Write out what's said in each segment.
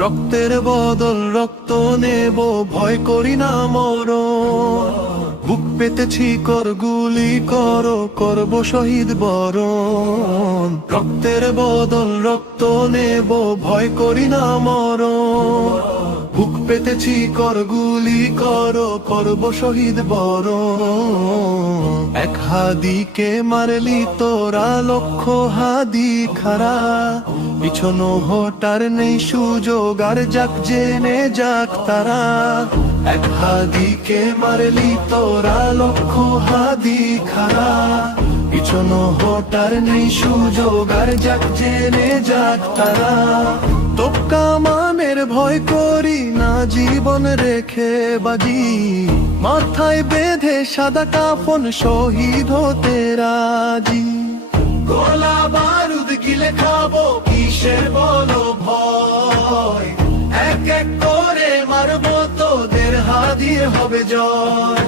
রক্তের বদল রক্ত নেব, ভয় করি না মর বুক পেতেছি কর গুলি করো, করব শহীদ বরণ। রক্তের বদল রক্ত নেব, ভয় করি না মর পেতেছি কর গুলি করো, করব শহীদ বরণ। এক হাদিকে মারলি তোরা লক্ষ হাদি খারা। পিছনো হটার নেই সুযোগ, আর যাক জেনে যাক তারা। এক হাদিকে মারলি তোরা লক্ষ হাদি খারা। পিছনো হটার নেই সুযোগ, আর যাক জেনে যাক তারা। তোকা মানের ভয় করি না জীবন রেখে বাজি, মাথায় বেঁধে সাদা কাফন শহীদ হতে রাজি। গোলা বারুদ গিলে খাব কিসের বলো ভয়? এক এক করে মারবো তোদের হাদির হবে জয়।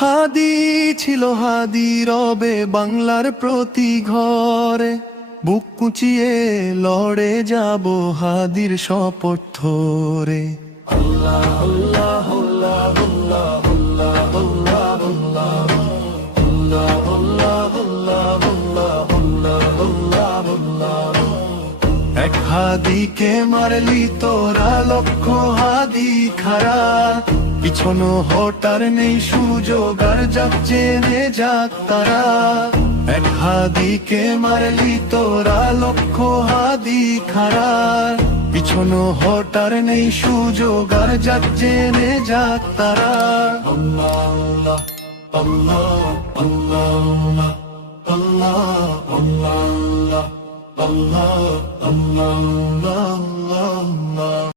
হাদি ছিল হাদি রবে বাংলার প্রতি ঘরে। বুক কুচিয়ে লড়ে যাব হাদির শপথ ধরে। এক হাদিকে মারলি তোরা লক্ষ হাদি খারা। পিছনো হটার নেই সুযোগ, আর যাক জেনে যাক তারা। এক হাদিকে মারলি তোরা, লক্ষ হাদি খারার পিছনো হটার নেই সুযোগ, আর যাক জেনে যাক তারা। আল্লাহ আল্লাহ আল্লাহ আল্লাহ আল্লাহ আল্লাহ আল্লাহ আল্লাহ